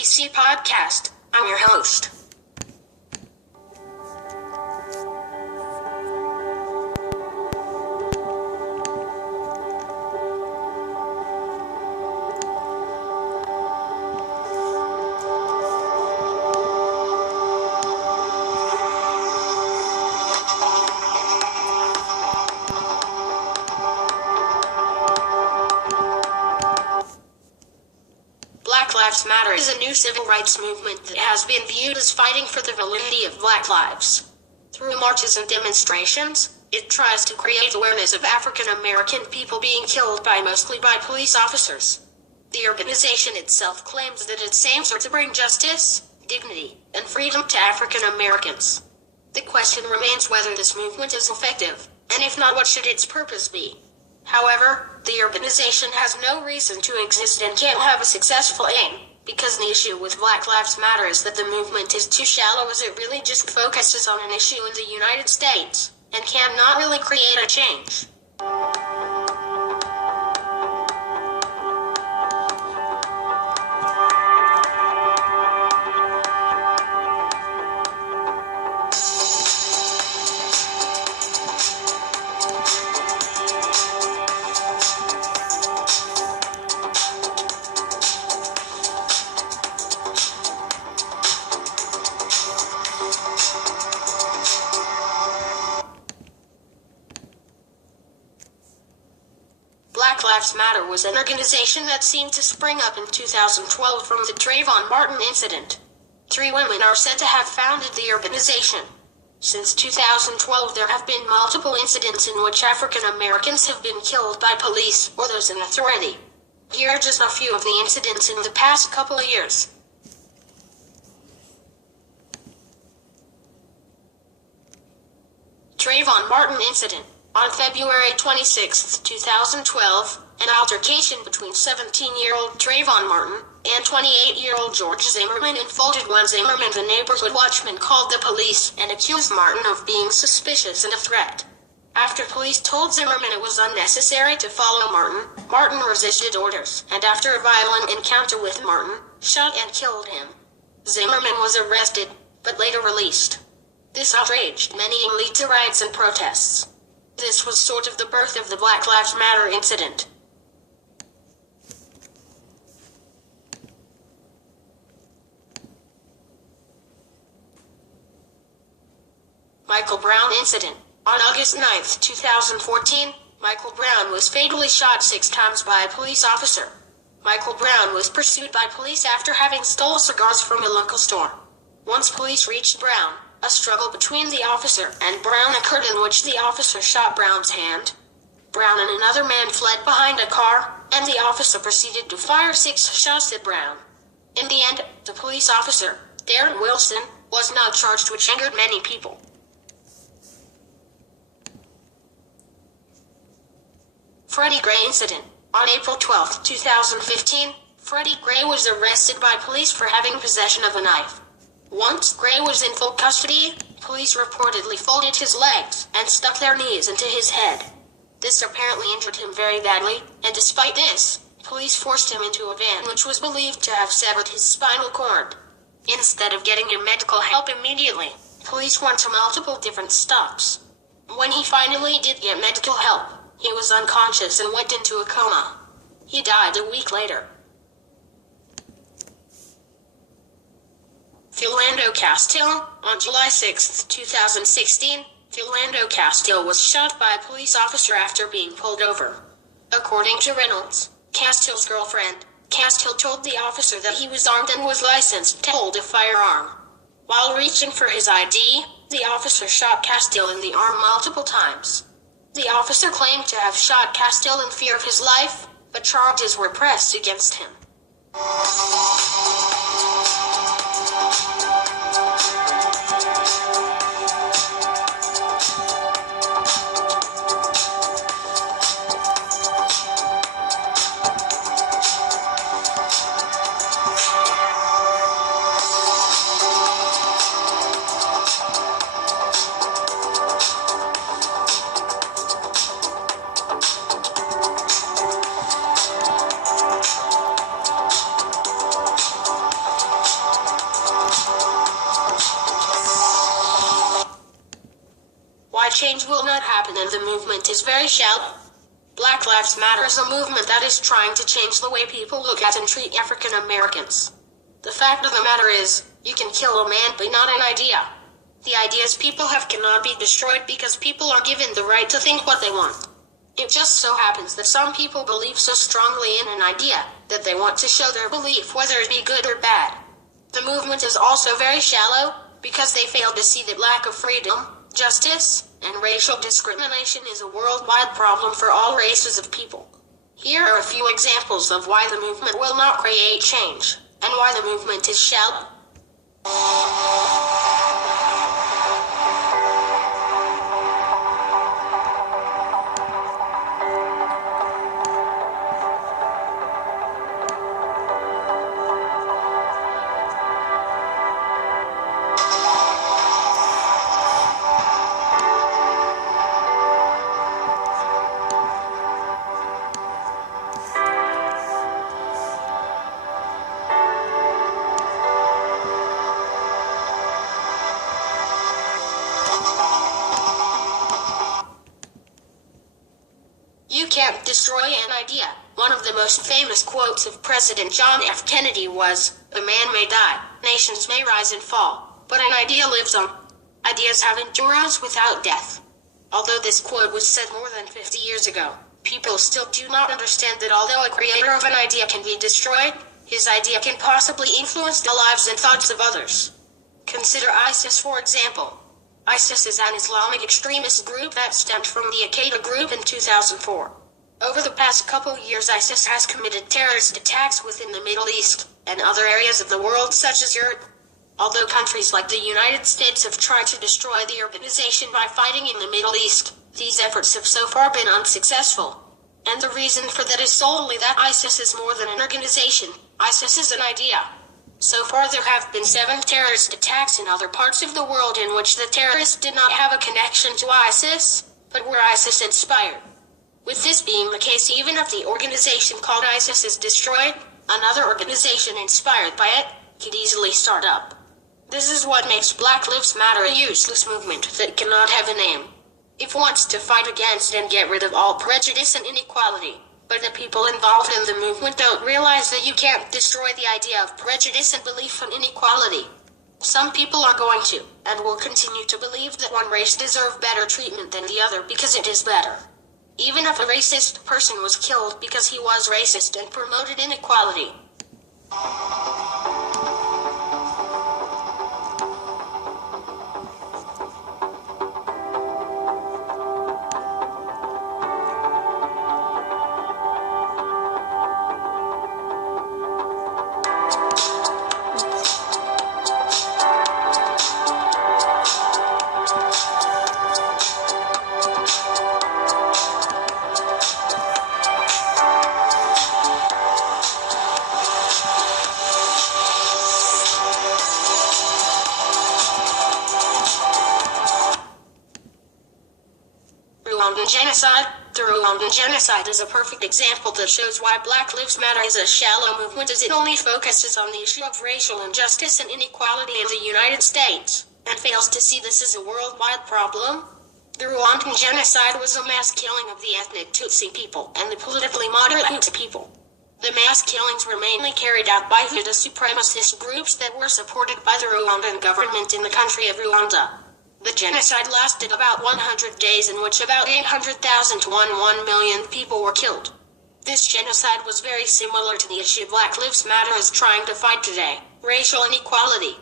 PC Podcast. I'm your host. Black Lives Matter is a new civil rights movement that has been viewed as fighting for the validity of black lives. Through marches and demonstrations, it tries to create awareness of African American people being killed mostly by police officers. The organization itself claims that its aims are to bring justice, dignity, and freedom to African Americans. The question remains whether this movement is effective, and if not, what should its purpose be? However, the organization has no reason to exist and can't have a successful aim, because the issue with Black Lives Matter is that the movement is too shallow as it really just focuses on an issue in the United States, and cannot really create a change. Black Lives Matter was an organization that seemed to spring up in 2012 from the Trayvon Martin incident. 3 women are said to have founded the organization. Since 2012, there have been multiple incidents in which African Americans have been killed by police or those in authority. Here are just a few of the incidents in the past couple of years. Trayvon Martin incident. On February 26, 2012, an altercation between 17-year-old Trayvon Martin and 28-year-old George Zimmerman unfolded when Zimmerman, the neighborhood watchman, called the police and accused Martin of being suspicious and a threat. After police told Zimmerman it was unnecessary to follow Martin, Martin resisted orders, and after a violent encounter with Martin, shot and killed him. Zimmerman was arrested, but later released. This outraged many and led to riots and protests. This was sort of the birth of the Black Lives Matter incident. Michael Brown incident. On August 9, 2014, Michael Brown was fatally shot 6 times by a police officer. Michael Brown was pursued by police after having stole cigars from a local store. Once police reached Brown, a struggle between the officer and Brown occurred in which the officer shot Brown's hand. Brown and another man fled behind a car, and the officer proceeded to fire 6 shots at Brown. In the end, the police officer, Darren Wilson, was not charged, which angered many people. Freddie Gray incident. On April 12, 2015, Freddie Gray was arrested by police for having possession of a knife. Once Gray was in full custody, police reportedly folded his legs and stuck their knees into his head. This apparently injured him very badly, and despite this, police forced him into a van which was believed to have severed his spinal cord. Instead of getting him medical help immediately, police went to multiple different stops. When he finally did get medical help, he was unconscious and went into a coma. He died a week later. Philando Castile. On July 6, 2016, Philando Castile was shot by a police officer after being pulled over. According to Reynolds, Castile's girlfriend, Castile told the officer that he was armed and was licensed to hold a firearm. While reaching for his ID, the officer shot Castile in the arm multiple times. The officer claimed to have shot Castile in fear of his life, but charges were pressed against him. change will not happen and the movement is very shallow. Black Lives Matter is a movement that is trying to change the way people look at and treat African Americans. The fact of the matter is, you can kill a man but not an idea. The ideas people have cannot be destroyed because people are given the right to think what they want. It just so happens that some people believe so strongly in an idea that they want to show their belief whether it be good or bad. The movement is also very shallow because they fail to see that lack of freedom, justice, and racial discrimination is a worldwide problem for all races of people. Here are a few examples of why the movement will not create change, and why the movement is shallow. You can't destroy an idea. One of the most famous quotes of President John F. Kennedy was, "A man may die, nations may rise and fall, but an idea lives on." Ideas have endurance without death. Although this quote was said more than 50 years ago, people still do not understand that although a creator of an idea can be destroyed, his idea can possibly influence the lives and thoughts of others. Consider ISIS for example. ISIS is an Islamic extremist group that stemmed from the Al-Qaeda group in 2004. Over the past couple years, ISIS has committed terrorist attacks within the Middle East and other areas of the world such as Europe. Although countries like the United States have tried to destroy the organization by fighting in the Middle East, these efforts have so far been unsuccessful. And the reason for that is solely that ISIS is more than an organization. ISIS is an idea. So far there have been 7 terrorist attacks in other parts of the world in which the terrorists did not have a connection to ISIS, but were ISIS inspired. With this being the case, even if the organization called ISIS is destroyed, another organization inspired by it could easily start up. This is what makes Black Lives Matter a useless movement that cannot have a name. It wants to fight against and get rid of all prejudice and inequality. But the people involved in the movement don't realize that you can't destroy the idea of prejudice and belief in inequality. Some people are going to, and will continue to believe that one race deserves better treatment than the other because it is better. Even if a racist person was killed because he was racist and promoted inequality. Rwandan genocide. The Rwandan genocide is a perfect example that shows why Black Lives Matter is a shallow movement, as it only focuses on the issue of racial injustice and inequality in the United States, and fails to see this as a worldwide problem. The Rwandan genocide was a mass killing of the ethnic Tutsi people and the politically moderate Hutu people. The mass killings were mainly carried out by Hutu supremacist groups that were supported by the Rwandan government in the country of Rwanda. The genocide lasted about 100 days, in which about 800,000 to 1 million people were killed. This genocide was very similar to the issue Black Lives Matter is trying to fight today, racial inequality.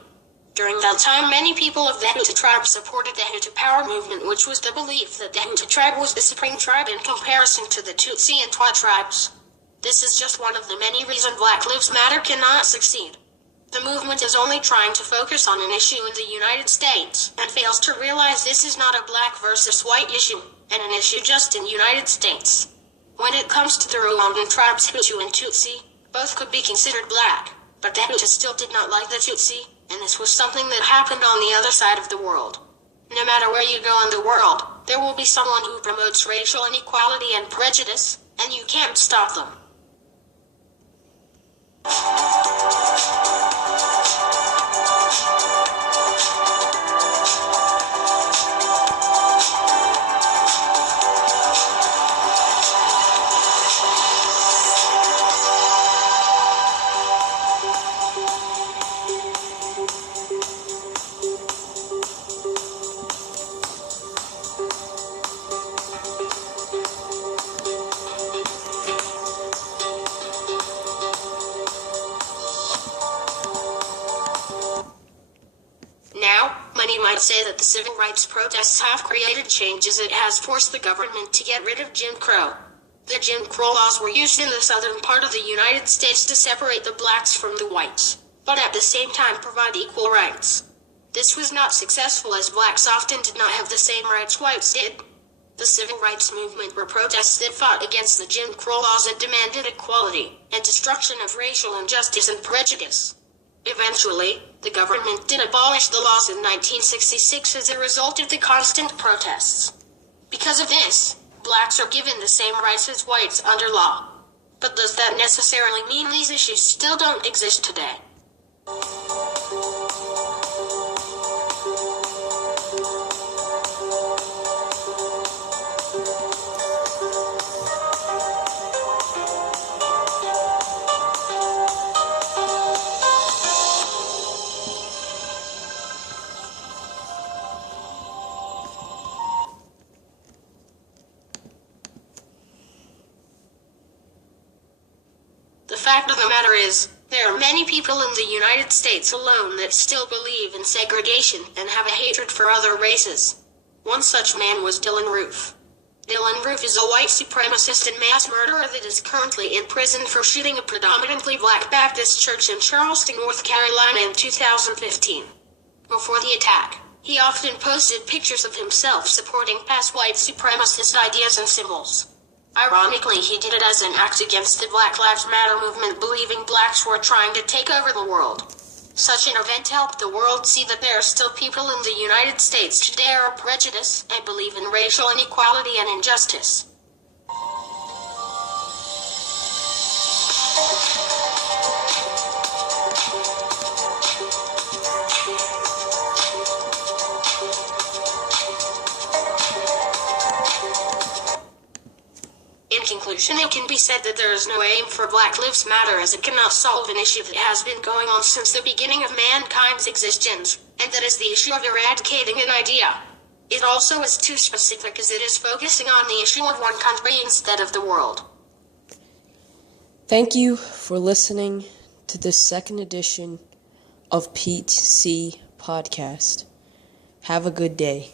During that time, many people of the Hutu tribe supported the Hutu power movement, which was the belief that the Hutu tribe was the supreme tribe in comparison to the Tutsi and Twa tribes. This is just one of the many reasons Black Lives Matter cannot succeed. The movement is only trying to focus on an issue in the United States, and fails to realize this is not a black versus white issue, and an issue just in the United States. When it comes to the Rwandan tribes Hutu and Tutsi, both could be considered black, but the Hutu still did not like the Tutsi, and this was something that happened on the other side of the world. No matter where you go in the world, there will be someone who promotes racial inequality and prejudice, and you can't stop them. we might say that the civil rights protests have created changes. It has forced the government to get rid of Jim Crow. The Jim Crow laws were used in the southern part of the United States to separate the blacks from the whites, but at the same time provide equal rights. This was not successful as blacks often did not have the same rights whites did. The civil rights movement were protests that fought against the Jim Crow laws and demanded equality and destruction of racial injustice and prejudice. Eventually, the government did abolish the laws in 1966 as a result of the constant protests. Because of this, blacks are given the same rights as whites under law. But does that necessarily mean these issues still don't exist today? The fact of the matter is, there are many people in the United States alone that still believe in segregation and have a hatred for other races. One such man was Dylann Roof. Dylann Roof is a white supremacist and mass murderer that is currently in prison for shooting a predominantly black Baptist church in Charleston, North Carolina in 2015. Before the attack, he often posted pictures of himself supporting past white supremacist ideas and symbols. Ironically, he did it as an act against the Black Lives Matter movement, believing blacks were trying to take over the world. Such an event helped the world see that there are still people in the United States who dare prejudice and believe in racial inequality and injustice. In conclusion, it can be said that there is no aim for Black Lives Matter, as it cannot solve an issue that has been going on since the beginning of mankind's existence, and that is the issue of eradicating an idea. It also is too specific, as it is focusing on the issue of one country instead of the world. Thank you for listening to this second edition of Pete C. Podcast. Have a good day.